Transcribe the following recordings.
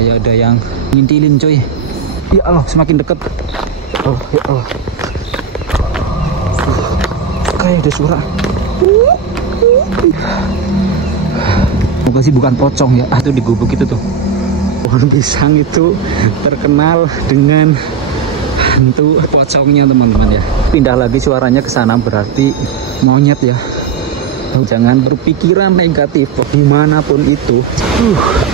kayak ada yang ngintilin coy. Ya Allah, semakin dekat. Oh ya Allah, kayak ada suara. Semoga sih bukan pocong ya. Itu di gubuk itu tuh. Pohon pisang itu terkenal dengan hantu pocongnya teman-teman ya. Pindah lagi suaranya ke sana berarti monyet ya. Jangan berpikiran negatif dimanapun itu.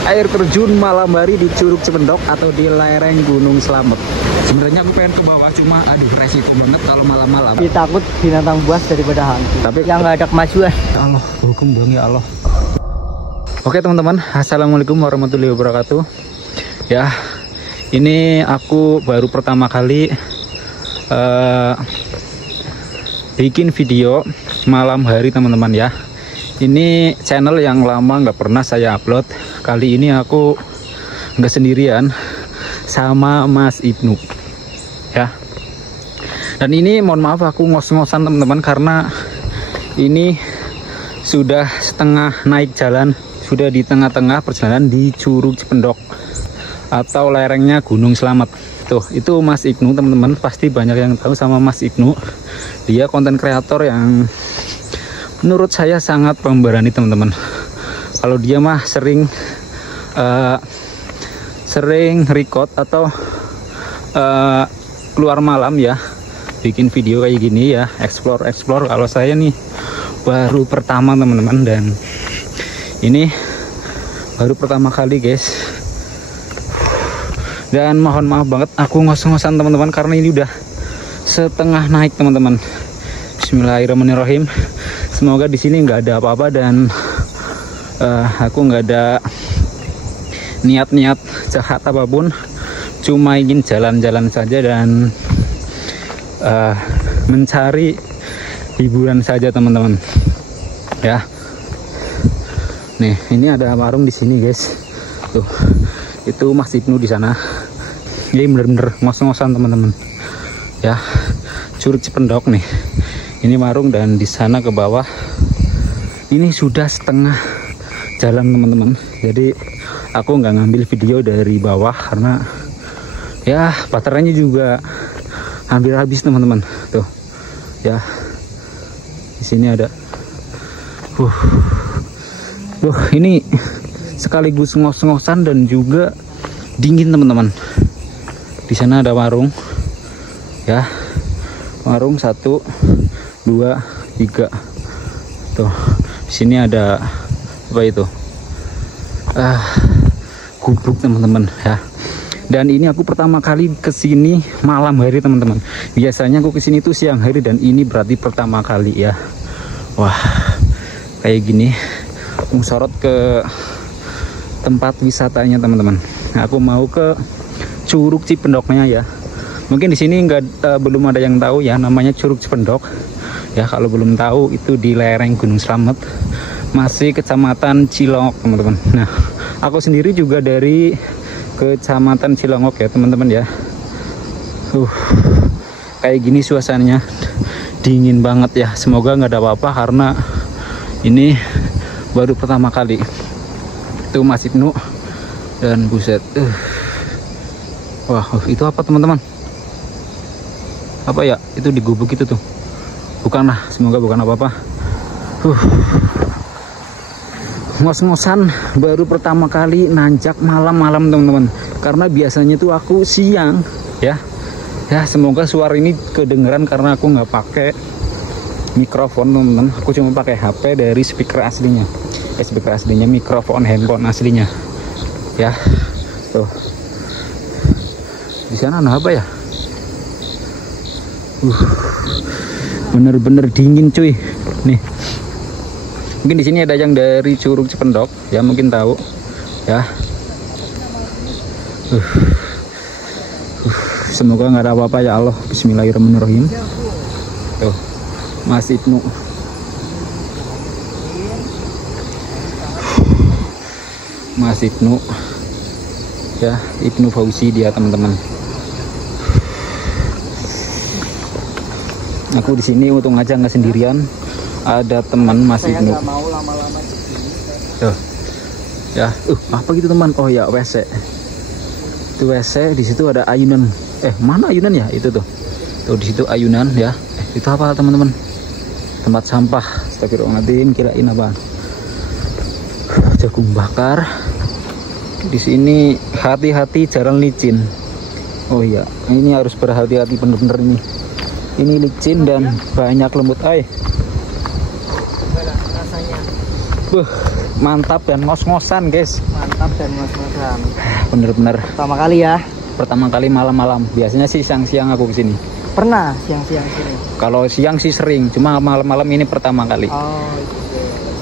Air terjun malam hari di Curug Cipendok atau di lereng Gunung Slamet. Sebenarnya aku pengen ke bawah, cuma aduh resiko banget kalau malam-malam. Takut binatang buas daripada hantu. Tapi yang nggak ada kemajuan. Ya Allah, hukum dong ya Allah. Oke teman-teman, assalamualaikum warahmatullahi wabarakatuh. Ya, ini aku baru pertama kali bikin video malam hari teman-teman ya. Ini channel yang lama nggak pernah saya upload. Kali ini aku nggak sendirian, sama Mas Ibnu ya. Dan ini mohon maaf aku ngos-ngosan teman-teman, karena ini sudah setengah naik jalan, sudah di tengah-tengah perjalanan di Curug Cipendok atau lerengnya Gunung Slamet. Tuh, itu Mas Ibnu teman-teman, pasti banyak yang tahu sama Mas Ibnu. Dia konten kreator yang menurut saya sangat pemberani teman-teman. Kalau dia mah sering record atau keluar malam ya, bikin video kayak gini ya, explore. Kalau saya nih baru pertama teman-teman, dan ini baru pertama kali guys. Dan mohon maaf banget aku ngos-ngosan teman-teman, karena ini udah setengah naik teman-teman. Bismillahirrahmanirrahim. Semoga di sini nggak ada apa-apa, dan aku nggak ada niat-niat jahat apapun, cuma ingin jalan-jalan saja dan mencari hiburan saja teman-teman ya. Nih, ini ada warung di sini guys. Tuh, itu Mas Ibnu di sana. Ini bener-bener ngos-ngosan teman-teman ya. Curug Cipendok nih, ini warung, dan di sana ke bawah ini sudah setengah jalan teman-teman. Jadi aku nggak ngambil video dari bawah karena ya baterainya juga hampir habis teman-teman. Tuh ya, di sini ada ini sekaligus ngos-ngosan dan juga dingin teman-teman. Di sana ada warung ya, warung 1, 2, 3. Tuh, di sini ada apa itu? Gubuk teman-teman ya. Dan ini aku pertama kali kesini malam hari teman-teman. Biasanya aku kesini tuh siang hari, dan ini berarti pertama kali ya. Wah, kayak gini. Aku sorot ke tempat wisatanya teman-teman. Aku mau ke Curug Cipendoknya ya. Mungkin di sini belum ada yang tahu ya, namanya Curug Cipendok ya. Kalau belum tahu, itu di lereng Gunung Slamet, masih Kecamatan Cilongok teman-teman. Nah, aku sendiri juga dari Kecamatan Cilongok ya teman-teman ya. Kayak gini suasananya, dingin banget ya. Semoga nggak ada apa-apa, karena ini baru pertama kali. Itu Mas Ibnu, dan buset. Wah, itu apa teman-teman? Apa ya? Itu di gubuk itu tuh. Bukan lah, semoga bukan apa-apa. Ngos-ngosan baru pertama kali nanjak malam-malam teman-teman, karena biasanya tuh aku siang ya. Ya, semoga suara ini kedengeran karena aku nggak pakai mikrofon teman-teman. Aku cuma pakai HP dari speaker aslinya. Speaker aslinya, mikrofon handphone aslinya ya. Tuh, di sana ada apa ya? Bener-bener dingin cuy. Nih, mungkin di sini ada yang dari Curug Cipendok ya, mungkin tahu ya. Semoga nggak ada apa-apa ya Allah. Bismillahirrahmanirrahim. Tuh, Mas Ibnu. Mas Ibnu ya, Ibnu Fauzi dia teman-teman. Aku di sini untung aja nggak sendirian, ada teman Mas Ibnu. Tuh ya, apa gitu teman? Oh ya, WC. Itu WC, di situ ada ayunan. Mana ayunan ya? Itu tuh. Tuh di situ ayunan ya. Itu apa teman-teman? Tempat sampah. Astagfirullahaladzim, kirain apa? Jagung bakar. Di sini hati-hati jalan licin. Oh iya, ini harus berhati-hati bener-bener ini. Ini licin dan banyak lemut. Rasanya mantap dan ngos-ngosan guys. mantap dan ngos-ngosan. Bener-bener. Pertama kali ya. Pertama kali malam-malam. Biasanya sih siang-siang aku kesini. Pernah siang-siang sini. Kalau siang sih sering, cuma malam-malam ini pertama kali. Oh,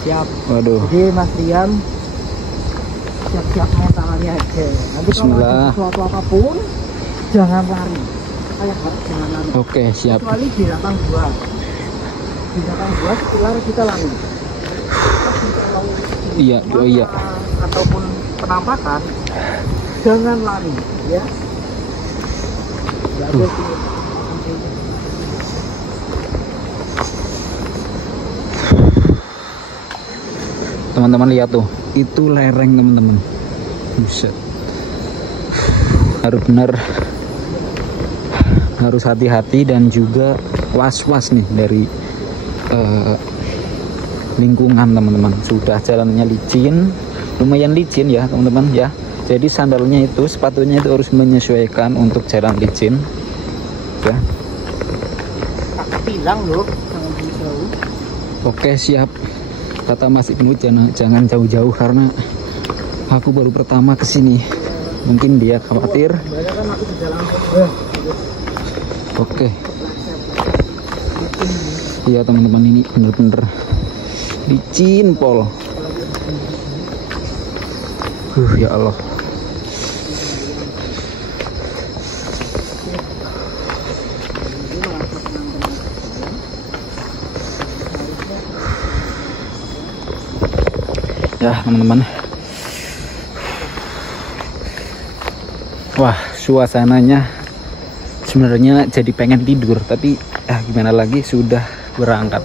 siap. Waduh. Jadi Mas Rian siap-siap mentalnya aja. Nanti Bismillah. kalau ada sesuatu apapun jangan lari. Kayak jangan lari. Oke, siap. Kecuali binatang buas. Binatang buas ular kita lari. Iya, oh iya. Ataupun penampakan jangan lari ya. Teman-teman lihat tuh, itu lereng teman-teman. Buset. Harus hati-hati dan juga was-was nih dari lingkungan teman-teman. Sudah jalannya licin, lumayan licin ya teman-teman ya. Jadi sandalnya itu, sepatunya itu harus menyesuaikan untuk jalan licin ya. Bilang loh, jangan jauh. Oke, siap. Kata Mas Ibnu jangan jauh-jauh karena aku baru pertama kesini. Mungkin dia khawatir. Oke. Iya teman-teman, ini bener-bener licin pol. Ya Allah. Ya teman-teman, wah suasananya sebenarnya jadi pengen tidur, tapi gimana lagi, sudah berangkat.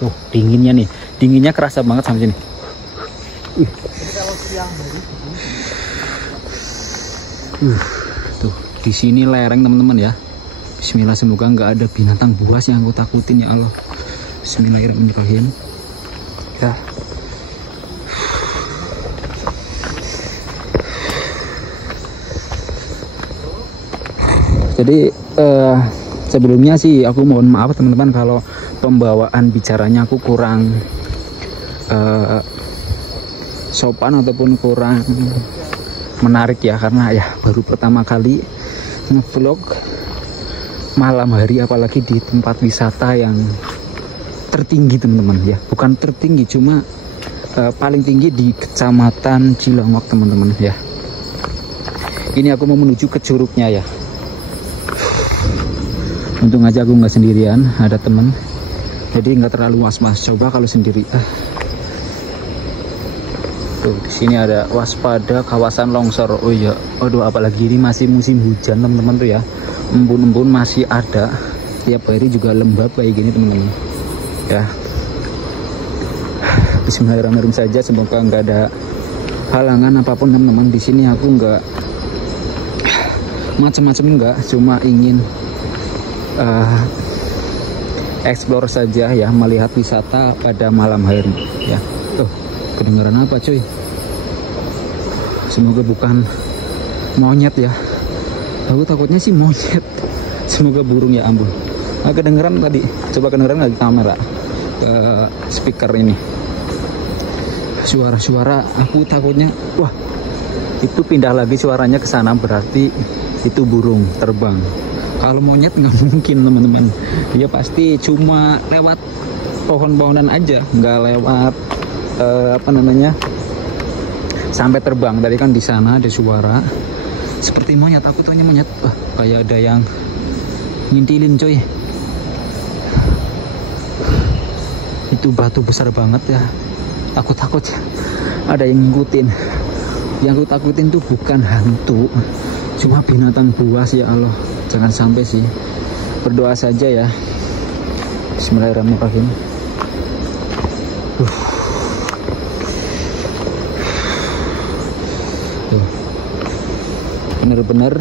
Tuh dinginnya nih, dinginnya kerasa banget sampai sini. Tuh di sini lereng teman-teman ya. Bismillah, semoga nggak ada binatang buas yang aku takutin ya Allah. Bismillahirrahmanirrahim ya. Jadi sebelumnya sih aku mohon maaf teman-teman kalau pembawaan bicaranya aku kurang sopan ataupun kurang menarik ya, karena ya baru pertama kali ngevlog malam hari, apalagi di tempat wisata yang tertinggi teman-teman ya. Bukan tertinggi, cuma paling tinggi di Kecamatan Cilongok teman-teman ya. Ini aku mau menuju ke curugnya ya. Untung aja aku nggak sendirian, ada temen, jadi nggak terlalu was-was. Coba kalau sendiri, tuh di sini ada waspada kawasan longsor. Oh iya, aduh apalagi ini masih musim hujan teman-teman tuh ya. Embun-embun masih ada, tiap hari juga lembab kayak gini teman-teman ya. Bismillahirrahmanirrahim saja, semoga nggak ada halangan apapun teman-teman. Di sini aku nggak macam-macam, nggak, cuma ingin explore saja ya, melihat wisata pada malam hari ya. Tuh kedengaran apa cuy? Semoga bukan monyet ya, aku takutnya sih monyet. Semoga burung ya ampun. Kedengeran tadi, coba kedengeran nggak di kamera speaker ini suara-suara, aku takutnya wah itu pindah lagi suaranya ke sana, berarti itu burung terbang. Kalau monyet nggak mungkin teman-teman, dia pasti cuma lewat pohon-pohonan aja, nggak lewat sampai terbang. Tadi kan di sana ada suara seperti monyet, aku tanya monyet, wah kayak ada yang ngintilin coy. Itu batu besar banget ya, aku takut ya ada yang ngikutin. Yang aku takutin tuh bukan hantu, cuma binatang buas ya Allah. Jangan sampai sih, berdoa saja ya. Bismillahirrahmanirrahim. bener-bener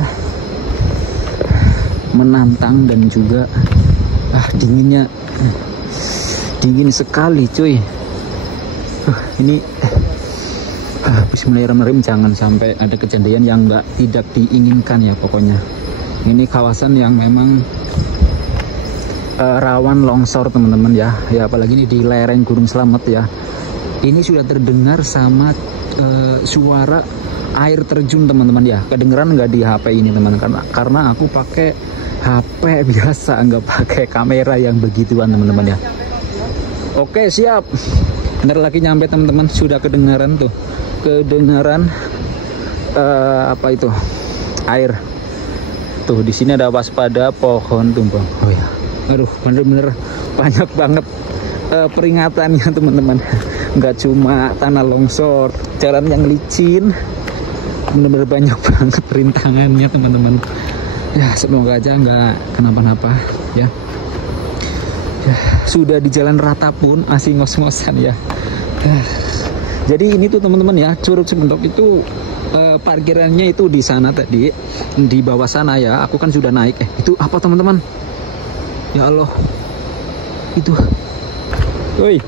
menantang dan juga dinginnya, dingin sekali cuy. Ini bismillahirrahmanirrahim, jangan sampai ada kejadian yang tidak diinginkan ya pokoknya. Ini kawasan yang memang rawan longsor teman-teman ya. Ya apalagi ini di lereng Gunung Slamet ya. Ini sudah terdengar sama suara air terjun teman-teman ya. Kedengeran nggak di HP ini teman, karena aku pakai HP biasa, nggak pakai kamera yang begituan teman-teman ya. Oke siap, bentar lagi nyampe teman-teman. Sudah kedengaran tuh, kedengaran apa itu, air tuh. Di sini ada waspada pohon tumbang. Oh ya, aduh bener-bener banyak banget peringatannya teman-teman. Nggak cuma tanah longsor, jalan yang licin, bener-bener banyak banget rintangannya teman-teman. Ya semoga aja nggak kenapa-napa ya. Ya sudah di jalan rata pun masih ngos-ngosan ya. Jadi ini tuh teman-teman ya, Curug Cipendok itu parkirannya itu di sana tadi, di bawah sana ya. Aku kan sudah naik. Itu apa teman-teman? Ya Allah, itu, woi,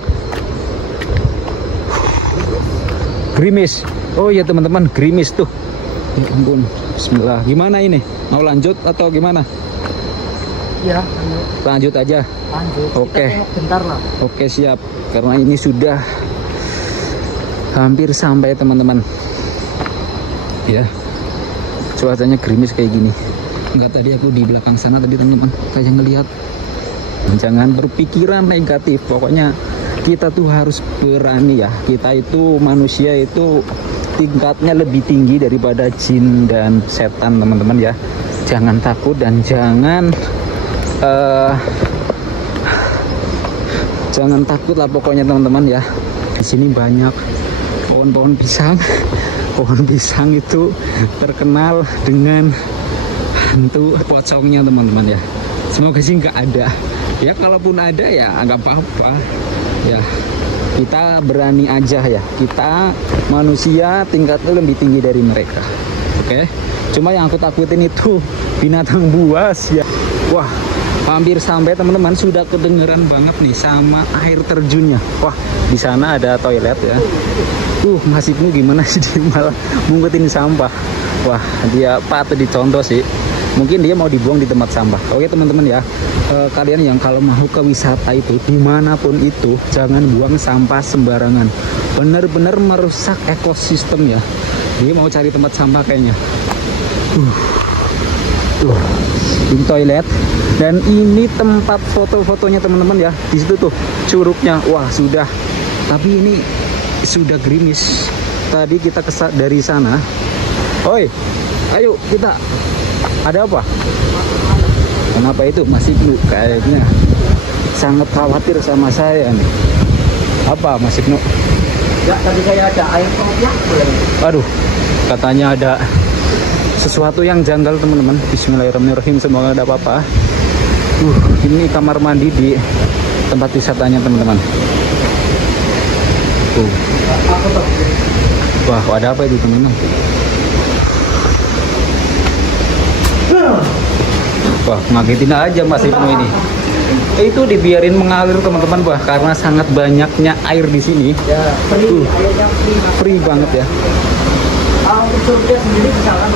gerimis. Oh ya teman-teman, gerimis tuh. Ya ampun, bismillah. Gimana ini? Mau lanjut atau gimana? Ya, lanjut aja. Lanjut. Oke. Bentar lah. Oke siap. Karena ini sudah hampir sampai teman-teman. Ya, cuacanya gerimis kayak gini. Enggak, tadi aku di belakang sana tadi teman-teman, kayak ngelihat. Jangan berpikiran negatif. Pokoknya kita tuh harus berani ya. Kita itu manusia itu tingkatnya lebih tinggi daripada jin dan setan teman-teman ya. Jangan takut dan jangan takut lah pokoknya teman-teman ya. Di sini banyak pohon-pohon pisang. Pohon pisang itu terkenal dengan hantu pocongnya teman-teman ya. Semoga sih nggak ada ya. Kalaupun ada ya nggak apa-apa ya. Kita berani aja ya. Kita manusia tingkatnya lebih tinggi dari mereka. Oke. Cuma yang aku takutin itu binatang buas ya. Wah, hampir sampai teman-teman. Sudah kedengeran banget nih sama air terjunnya. Wah, di sana ada toilet ya. Mas Ibnu gimana sih, dia malah mungkutin sampah. Wah, dia patut dicontoh sih. Mungkin dia mau dibuang di tempat sampah. Oke teman-teman ya, kalian yang kalau mau ke wisata itu dimanapun itu jangan buang sampah sembarangan. Bener-bener merusak ekosistem ya. Dia mau cari tempat sampah kayaknya. Tuh, ini toilet dan ini tempat foto-fotonya teman-teman ya. Di situ tuh curugnya. Wah sudah, tapi ini sudah gerimis. Tadi kita dari sana. Oi, ayo kita. Ada apa? Kenapa itu Mas Ibnu kayaknya sangat khawatir sama saya nih. Apa Mas Ibnu? Ya tadi saya ada air ya. Aduh, katanya ada sesuatu yang janggal teman-teman. Bismillahirrahmanirrahim, semoga ada apa-apa. Ini kamar mandi di tempat wisatanya teman-teman. Wah, ada apa itu teman-teman? Wah, ngagetin aja Mas Ibnu ini. Itu dibiarin mengalir teman-teman, wah, karena sangat banyaknya air di sini. Ya, airnya free banget ya. Untuk surga sendiri misalkan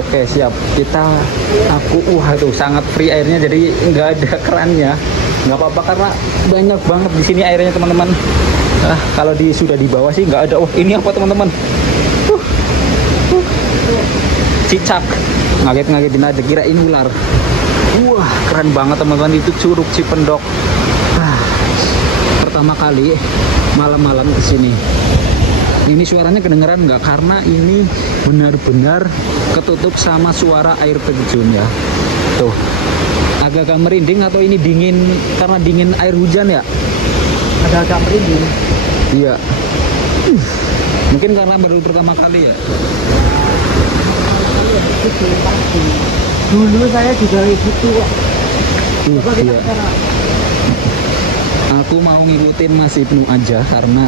Oke siap, wah tuh sangat free airnya, jadi nggak ada kerannya. Nggak apa-apa karena banyak banget di sini airnya teman-teman. Kalau sudah di bawah sih nggak ada. Oh ini apa teman-teman? Cicak, ngagetin aja, kira ini ular. Wah keren banget teman-teman, itu Curug Cipendok. Pertama kali malam-malam kesini. Ini suaranya kedengeran nggak? Karena ini benar-benar ketutup sama suara air terjun ya. Tuh, agak-agak merinding atau ini dingin karena dingin air hujan ya? Agak-agak merinding. Iya. Mungkin karena baru pertama kali ya. Dulu saya juga gitu kok. Iya. Aku mau ngikutin Mas Ibnu aja karena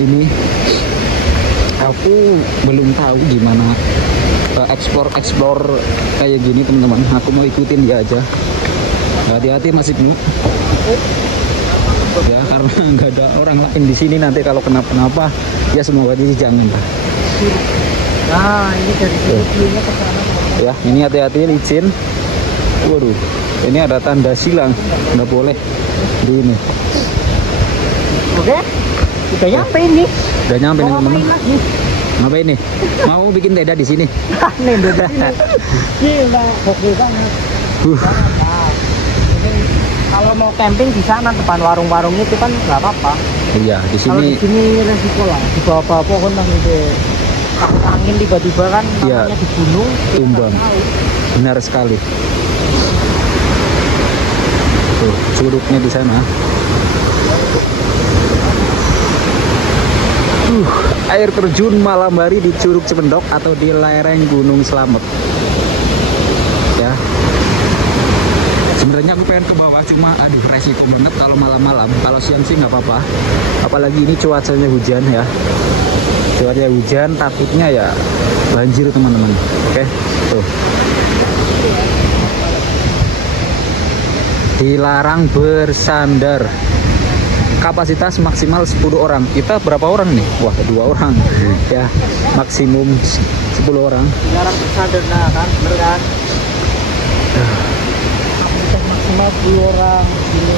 Ini aku belum tahu gimana explore kayak gini teman-teman. Aku mau ikutin dia aja. Hati-hati Mas Ibnu ya, karena nggak ada orang lain di sini. Nanti kalau kenapa-napa ya semoga sih jangan lah. Nah ini dari sini ke sana ya. Ini hati-hati licin. Waduh, ini ada tanda silang, nggak boleh di ini. Oke, udah nyampe ini. Udah nyampe nih teman-teman. lagi? Ngapain nih? Mau bikin tenda di sini? Nendo di sini. Gila, oke banget. Nah, ini kalau mau camping di sana depan warung-warung itu kan nggak apa-apa. Iya, di Kalau sini. di sini resiko lah, di bawah-bawah pohon lah gitu. Angin tiba-tiba kan Iya, namanya di gunung tumbang. Benar sekali. Tuh, curugnya di sana. Air terjun malam hari di Curug Cipendok atau di lereng Gunung Slamet. Ya. Sebenarnya aku pengen ke bawah, cuma aduh resiko banget kalau malam-malam. Kalau siang sih nggak apa-apa. Apalagi ini cuacanya hujan ya. Cuacanya hujan, takutnya ya banjir teman-teman. Oke, tuh. Dilarang bersandar. Kapasitas maksimal 10 orang. Kita berapa orang nih? Wah, 2 orang. Ya, maksimum 10 orang. Dilarang bersandar, nah kan, bener kan? Kapasitas maksimal 10 orang. Ini.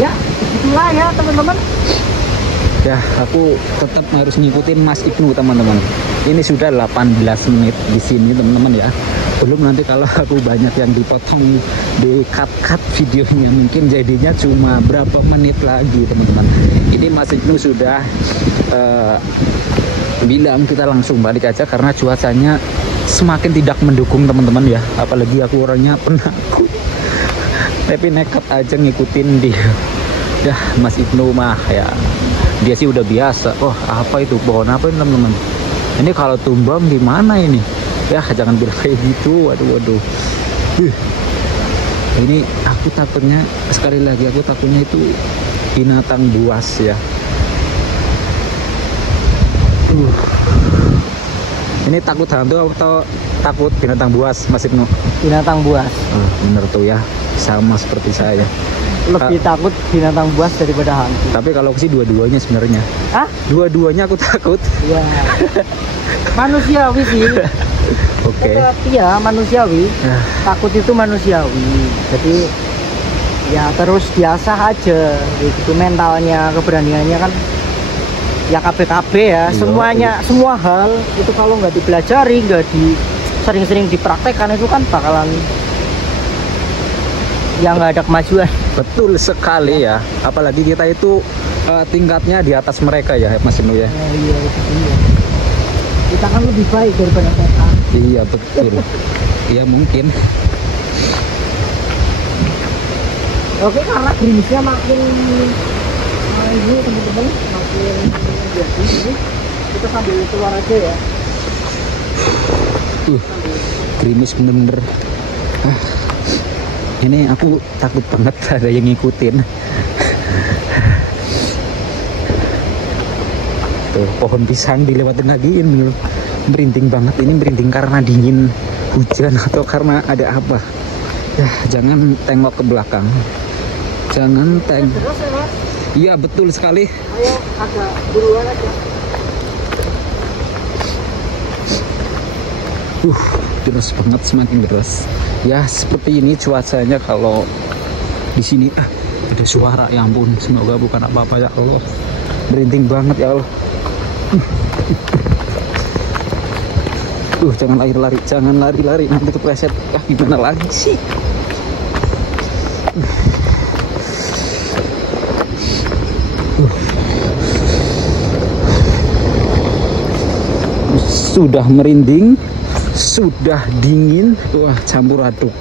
Ya, begitulah ya teman-teman. Ya, aku tetap harus ngikutin Mas Ibnu teman-teman. Ini sudah 18 menit di sini teman-teman ya. Belum nanti kalau aku banyak yang dipotong, di cut videonya, mungkin jadinya cuma berapa menit lagi teman-teman. Ini Mas Ibnu sudah bilang kita langsung balik aja karena cuacanya semakin tidak mendukung teman-teman ya. Apalagi aku orangnya penakut. Tapi nekat aja ngikutin dia. Ya, Mas Ibnu mah ya, dia sih udah biasa. Oh, apa itu pohon apa ini teman-teman? Ini kalau tumbang gimana ini? Ya jangan bilang kayak gitu. Waduh. Ini aku takutnya, sekali lagi aku takutnya itu binatang buas ya. Ini takut hantu atau takut binatang buas Mas Ibnu? Binatang buas. Bener tuh ya, sama seperti saya. Lebih takut binatang buas daripada hantu. Tapi kalau aku sih dua-duanya sebenarnya. Hah? Dua-duanya aku takut. Ya. Manusiawi sih. Oke. Iya, manusiawi. Takut itu manusiawi. Jadi ya terus biasa aja. Gitu mentalnya, keberaniannya kan ya KB ya. Semuanya, semua hal itu kalau nggak dipelajari, nggak sering-sering dipraktekkan itu kan bakalan ya nggak ada kemajuan. Betul sekali ya. Apalagi kita itu tingkatnya di atas mereka ya Mas Ibnu ya. Iya, iya. Kita kan lebih baik daripada setan. Iya betul. Iya mungkin. Oke, karena gerimisnya makin ini teman-teman, makin jadi ini kita sambil keluar aja ya. Gerimis bener-bener. Ini aku takut banget ada yang ngikutin. Tuh, pohon pisang dilewatin lagi, ini merinding banget. Ini merinding karena dingin, hujan, atau karena ada apa. Ya jangan tengok ke belakang. Jangan tengok. Iya betul sekali. Ayo agak buruan aja. Deras banget, semakin deras. Ya seperti ini cuacanya kalau di sini. Ada suara, ya ampun, semoga bukan apa-apa ya Allah. Merinding banget ya Allah. Jangan lari-lari, jangan lari-lari, nanti kepleset. Gimana lagi sih? Sudah merinding, sudah dingin, wah campur aduk.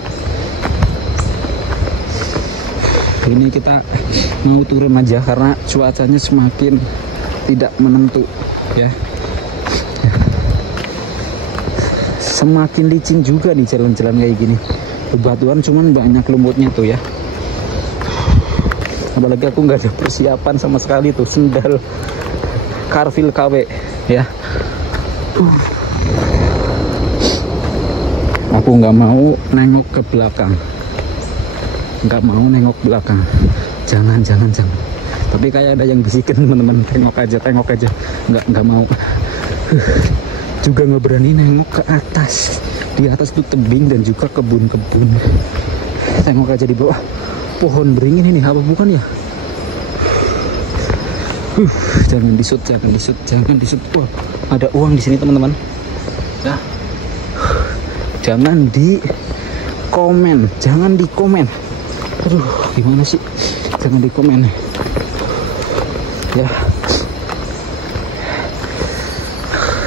Ini kita mau turun aja karena cuacanya semakin tidak menentu ya. Semakin licin juga nih jalan-jalan kayak gini. Bebatuan cuman banyak lumutnya tuh ya. Apalagi aku nggak ada persiapan sama sekali tuh, sendal Carville KW ya. Aku nggak mau nengok ke belakang, nggak mau nengok belakang. Jangan. Tapi kayak ada yang bisikin teman-teman, tengok aja. Nggak mau. Juga nggak berani nengok ke atas. Di atas tuh tebing dan juga kebun-kebun. Tengok aja di bawah, pohon beringin ini apa bukan ya? Jangan disut. Wah, ada uang di sini teman-teman. Ya. Jangan di komen. Aduh, gimana sih? Jangan di komen. Ya.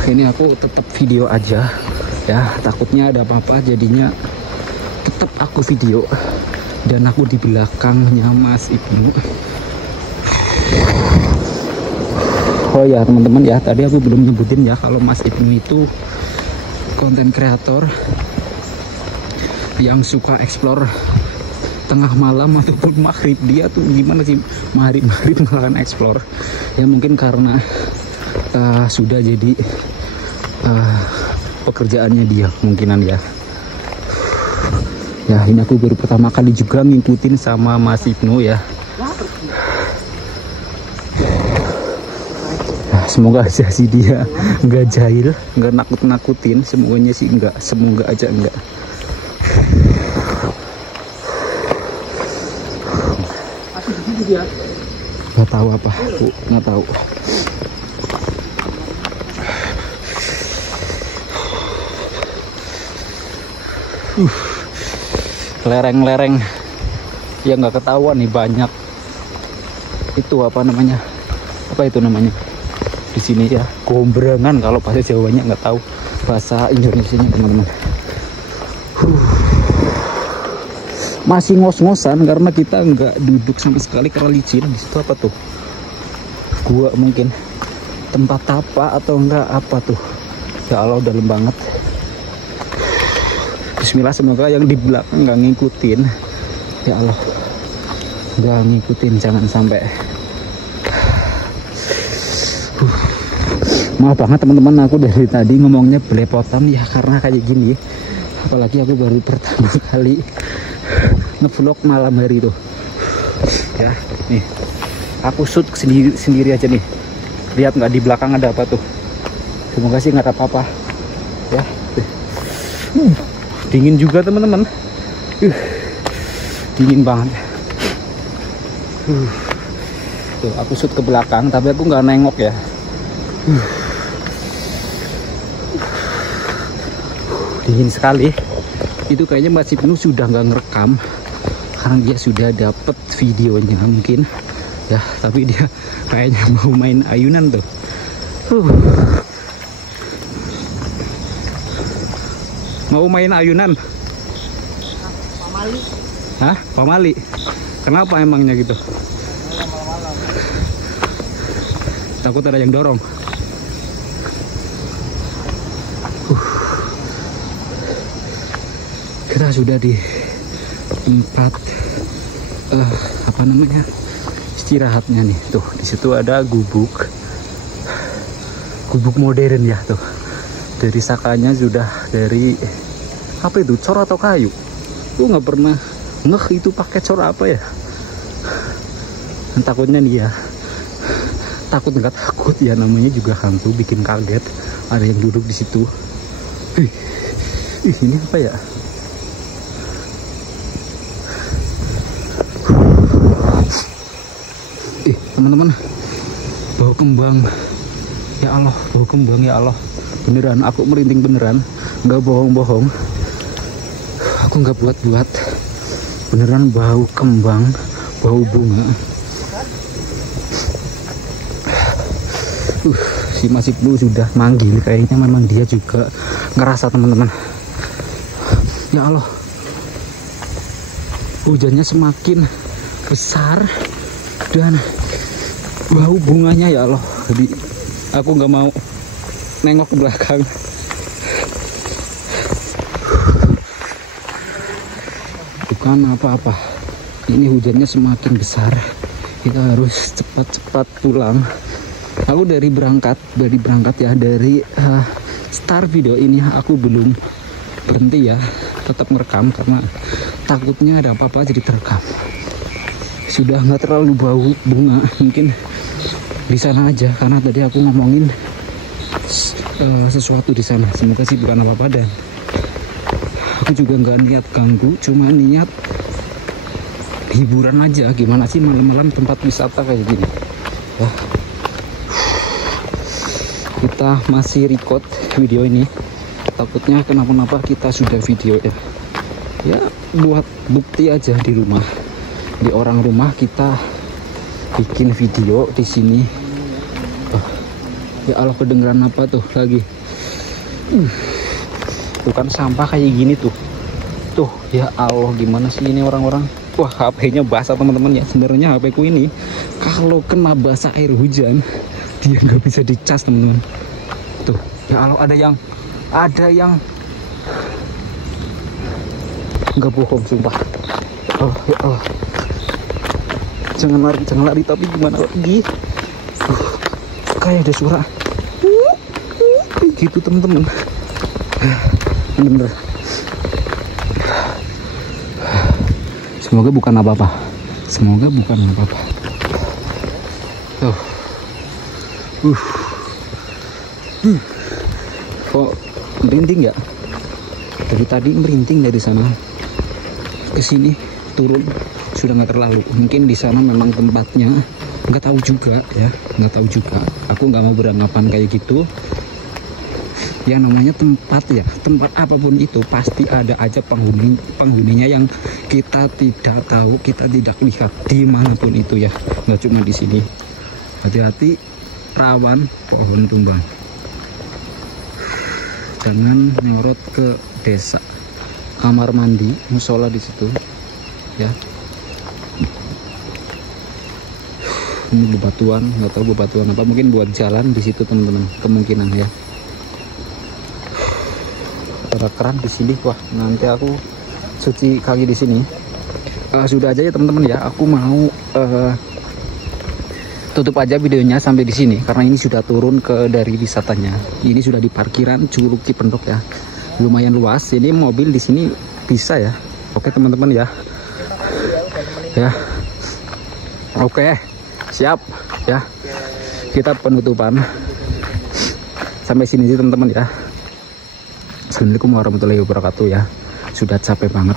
Ini aku tetap video aja. Ya, takutnya ada apa-apa jadinya tetap aku video. Dan aku di belakangnya Mas Ibnu. Oh ya teman-teman ya, tadi aku belum nyebutin ya kalau Mas Ibnu itu konten kreator yang suka explore tengah malam ataupun maghrib. Dia tuh gimana sih maghrib melakukan explore ya, mungkin karena sudah jadi pekerjaannya dia kemungkinan ya. Ya ini aku baru pertama kali juga ngikutin sama Mas Ibnu ya. Semoga aja sih dia nggak jahil, nggak nakut-nakutin. Semuanya sih enggak, semoga aja enggak. Nggak tahu apa, nggak tahu. Lereng-lereng yang nggak ketahuan nih banyak. Itu apa namanya? Apa itu namanya? Di sini ya, gombrangan kalau bahasa Jawanya, nggak tahu bahasa Indonesianya teman-teman. Masih ngos-ngosan karena kita nggak duduk sama sekali karena licin. Di situ apa tuh? Gua mungkin tempat apa atau enggak apa tuh? Ya Allah, dalam banget. Bismillah, semoga yang di belakang nggak ngikutin. Ya Allah, nggak ngikutin, jangan sampai. Maaf banget teman-teman, aku dari tadi ngomongnya belepotan ya karena kayak gini. Apalagi aku baru pertama kali ngevlog malam hari tuh. Ya, nih. Aku shoot sendiri aja nih. Lihat nggak di belakang ada apa tuh? Semoga sih nggak ada apa-apa. Ya. Dingin juga teman-teman. Dingin banget. Tuh, aku shoot ke belakang tapi aku nggak nengok ya. Dingin sekali. Itu kayaknya Mas Ibnu sudah nggak ngerekam karena dia sudah dapet videonya mungkin ya, tapi dia kayaknya mau main ayunan tuh. Mau main ayunan? Pamali. Hah? Pamali? Kenapa emangnya gitu? Takut ada yang dorong. Kita sudah di tempat apa namanya, istirahatnya nih. Tuh di situ ada gubuk modern ya tuh. Dari sakanya sudah dari apa itu, cor atau kayu? Tuh nggak pernah itu pakai cor apa ya. Dan takutnya nih ya, takut nggak takut ya, namanya juga hantu, bikin kaget. Ada yang duduk di situ. Ini apa ya? Teman-teman, bau kembang. Ya Allah, bau kembang ya Allah. Beneran, aku merinding beneran, nggak bohong-bohong. Aku nggak buat-buat. Beneran bau kembang, bau bunga. Si Mas Ibnu sudah manggil, kayaknya memang dia juga ngerasa teman-teman. Ya Allah, hujannya semakin besar dan bau bunganya ya Allah. Jadi aku nggak mau nengok ke belakang. menemukan apa-apa. Ini hujannya semakin besar, kita harus cepat-cepat pulang. Aku dari berangkat ya, dari start video ini aku belum berhenti ya, tetap merekam karena takutnya ada apa-apa jadi terekam. Sudah nggak terlalu bau bunga, mungkin di sana aja karena tadi aku ngomongin sesuatu di sana. Semoga sih bukan apa-apa, dan aku juga nggak niat ganggu, cuma niat hiburan aja. Gimana sih malam-malam tempat wisata kayak gini ya. Kita masih record video ini, takutnya kenapa-napa kita sudah video ya buat bukti aja di rumah, di orang rumah kita bikin video di sini. Ya Allah, kedengeran apa tuh lagi? Bukan sampah kayak gini tuh. Tuh ya Allah, gimana sih ini orang-orang? Wah, HP-nya basah teman-teman ya. Sebenarnya HP ku ini kalau kena basah air hujan dia nggak bisa dicas teman-teman. Tuh ya Allah, ada yang nggak bohong sumpah. Oh ya Allah, jangan lari, tapi gimana lagi? Kayak ada suara gitu teman-teman. Bener-bener. Semoga bukan apa-apa. Kok merinding ya? Dari tadi merinding dari sana ke sini, turun sudah nggak terlalu. Mungkin di sana memang tempatnya, nggak tahu juga ya, aku nggak mau beranggapan kayak gitu. Yang namanya tempat ya, tempat apapun itu pasti ada aja penghuninya yang kita tidak tahu, kita tidak lihat dimanapun itu ya, nggak cuma di sini. Hati-hati, rawan pohon tumbang. Jangan nyorot ke desa. Kamar mandi, musola di situ ya. Ini bebatuan, nggak tahu bebatuan apa, mungkin buat jalan di situ teman-teman, kemungkinan ya. Ada keran di sini. Wah, nanti aku cuci kaki di sini. Sudah aja ya teman-teman ya, aku mau tutup aja videonya sampai di sini karena ini sudah turun dari wisatanya. Ini sudah di parkiran Curug Cipendok ya, lumayan luas. Ini mobil di sini bisa ya. Oke teman-teman ya. Oke, siap ya. Kita penutupan sampai sini sih teman-teman ya. Assalamualaikum warahmatullahi wabarakatuh ya. Sudah capek banget.